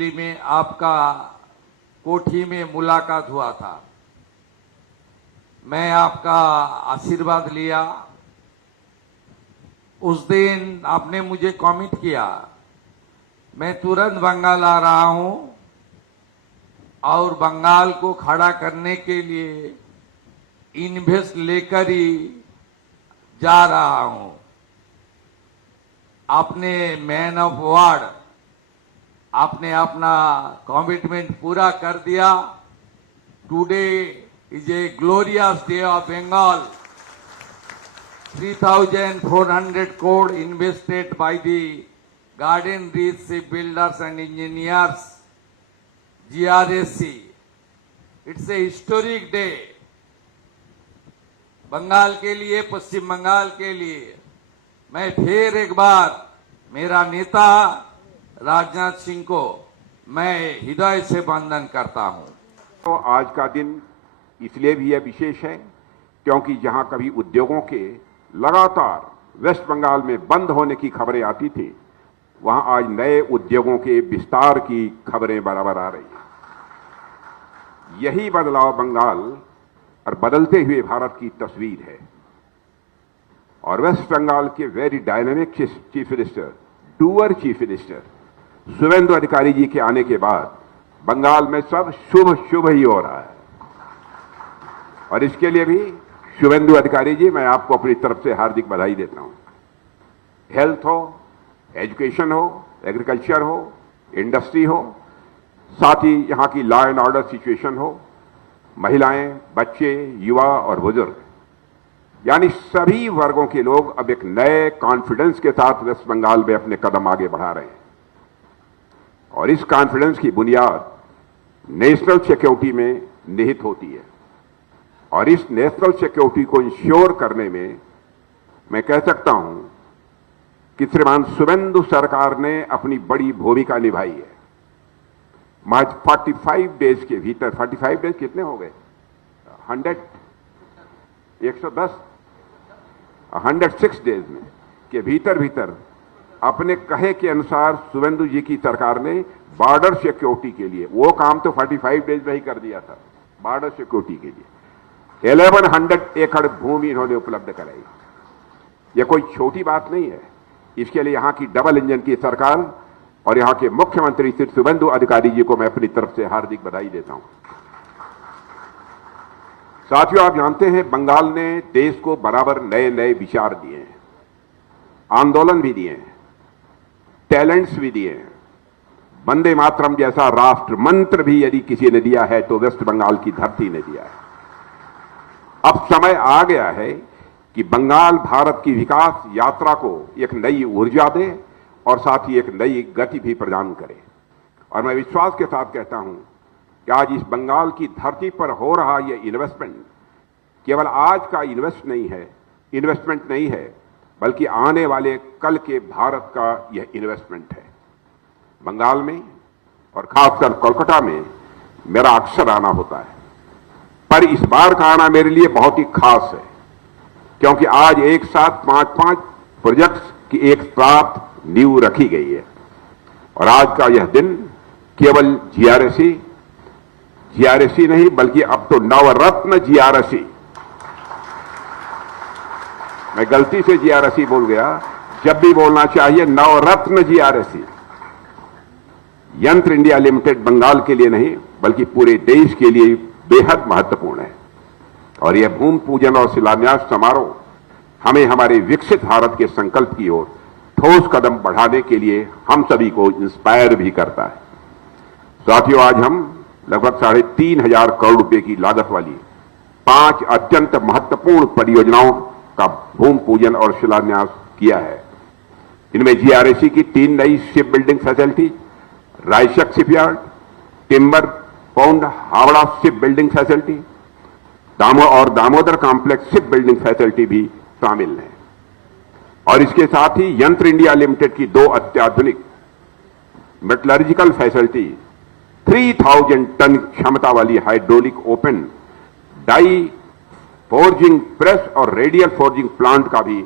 दिल्ली में आपका कोठी में मुलाकात हुआ था। मैं आपका आशीर्वाद लिया। उस दिन आपने मुझे कमिट किया, मैं तुरंत बंगाल आ रहा हूं और बंगाल को खड़ा करने के लिए इन्वेस्ट लेकर ही जा रहा हूं। आपने मैन ऑफ वर्ड, आपने अपना कमिटमेंट पूरा कर दिया। Today is a glorious day of Bengal. 3,400 crore invested by the Garden Reach Shipbuilders and Engineers, GRSC. It's a historic day. Bengal के लिए, पश्चिम बंगाल के लिए मैं फिर एक बार मेरा नेता राजनाथ सिंह को मैं हृदय से वंदन करता हूं। तो आज का दिन इसलिए भी यह विशेष है क्योंकि जहां कभी उद्योगों के लगातार वेस्ट बंगाल में बंद होने की खबरें आती थी, वहां आज नए उद्योगों के विस्तार की खबरें बराबर आ रही हैं। यही बदलाव बंगाल और बदलते हुए भारत की तस्वीर है। और वेस्ट बंगाल के very dynamic chief minister, doer chief minister Suvendu Adhikari ji के आने के बाद बंगाल में सब शुभ शुभ ही हो रहा है। और इसके लिए भी शुभेंदु अधिकारी जी, मैं आपको अपनी तरफ से हार्दिक बधाई देता हूं। हेल्थ हो, एजुकेशन हो, एग्रीकल्चर हो, इंडस्ट्री हो, साथ ही यहां की लॉ एंड ऑर्डर सिचुएशन हो, महिलाएं, बच्चे, युवा और बुजुर्ग, यानी सभी वर्गों के लोग अब एक नए कॉन्फिडेंस के साथ वेस्ट बंगाल में अपने कदम आगे बढ़ा रहे हैं। और इस कॉन्फिडेंस की बुनियाद नेशनल सिक्योरिटी में निहित होती है। और इस नेशनल सिक्योरिटी को इंश्योर करने में मैं कह सकता हूं कि श्रीमान शुभेंदु सरकार ने अपनी बड़ी भूमिका निभाई है। महज 45 डेज के भीतर, 45 डेज कितने हो गए? 106 डेज में के भीतर अपने कहे के अनुसार शुभेंदु जी की सरकार ने बॉर्डर सिक्योरिटी के लिए, वो काम तो 45 डेज में ही कर दिया था। बॉर्डर सिक्योरिटी के लिए 1100 एकड़ भूमि इन्होंने उपलब्ध कराई। यह कोई छोटी बात नहीं है। इसके लिए यहां की डबल इंजन की सरकार और यहां के मुख्यमंत्री श्री शुभेंदु अधिकारी जी को मैं अपनी तरफ से हार्दिक बधाई देता हूं। साथियों, आप जानते हैं बंगाल ने देश को बराबर नए नए विचार दिए हैं, आंदोलन भी दिए हैं, टैलेंट्स भी दिए हैं। वंदे मातरम जैसा राष्ट्र मंत्र भी यदि किसी ने दिया है तो वेस्ट बंगाल की धरती ने दिया है। अब समय आ गया है कि बंगाल भारत की विकास यात्रा को एक नई ऊर्जा दे और साथ ही एक नई गति भी प्रदान करे। और मैं विश्वास के साथ कहता हूं कि आज इस बंगाल की धरती पर हो रहा यह इन्वेस्टमेंट केवल आज का इन्वेस्टमेंट नहीं है, बल्कि आने वाले कल के भारत का यह इन्वेस्टमेंट है। बंगाल में और खासकर कोलकाता में मेरा अक्सर आना होता है, पर इस बार का आना मेरे लिए बहुत ही खास है क्योंकि आज एक साथ 5 प्रोजेक्ट्स की एक साथ नींव रखी गई है। और आज का यह दिन केवल जीआरएसी नहीं बल्कि अब तो नवरत्न जीआरएसी, मैं गलती से जीआरएसी बोल गया, जब भी बोलना चाहिए नवरत्न जीआरएसी। यंत्र इंडिया लिमिटेड बंगाल के लिए नहीं बल्कि पूरे देश के लिए बेहद महत्वपूर्ण है। और यह भूमि पूजन और शिलान्यास समारोह हमें हमारे विकसित भारत के संकल्प की ओर ठोस कदम बढ़ाने के लिए हम सभी को इंस्पायर भी करता है। साथियों, आज हम लगभग 3,500 करोड़ रुपए की लागत वाली 5 अत्यंत महत्वपूर्ण परियोजनाओं का भूमि पूजन और शिलान्यास किया है। इनमें जीआरएसी की 3 नई शिप बिल्डिंग फैसिलिटी, रायशक shipyard, timber pond Howrah ship building facility, Damodar complex ship building facility भी शामिल है। और इसके साथ ही यंत्र इंडिया लिमिटेड की 2 अत्याधुनिक मेटलर्जिकल फैसिलिटी, 3000 टन क्षमता वाली hydraulic open die forging press और रेडियल फोर्जिंग प्लांट का भी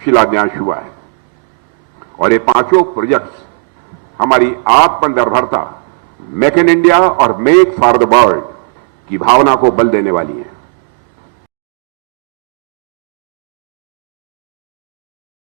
शिलान्यास हुआ है। और ये 5 प्रोजेक्ट्स हमारी आत्मनिर्भरता मेक इन इंडिया और मेक फॉर द वर्ल्ड की भावना को बल देने वाली हैं।